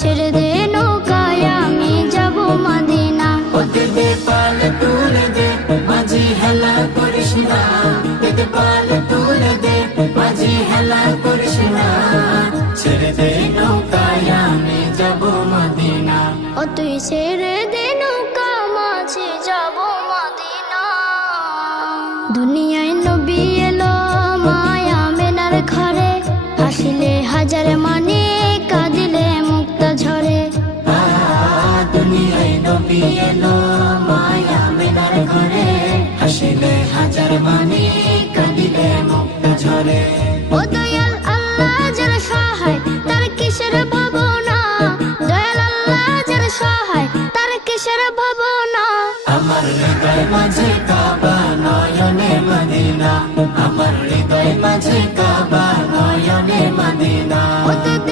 ছেড়ে দে নৌকায় আমি যাব মদিনা। ওতে দে পাল তুলে দে মাঝি হেলা করিস না, দে পাল তুলে দে মাঝি হেলা করিস না, ছেড়ে দে নৌকায় আমি যাব মদিনা। ও তুই ছেড়ে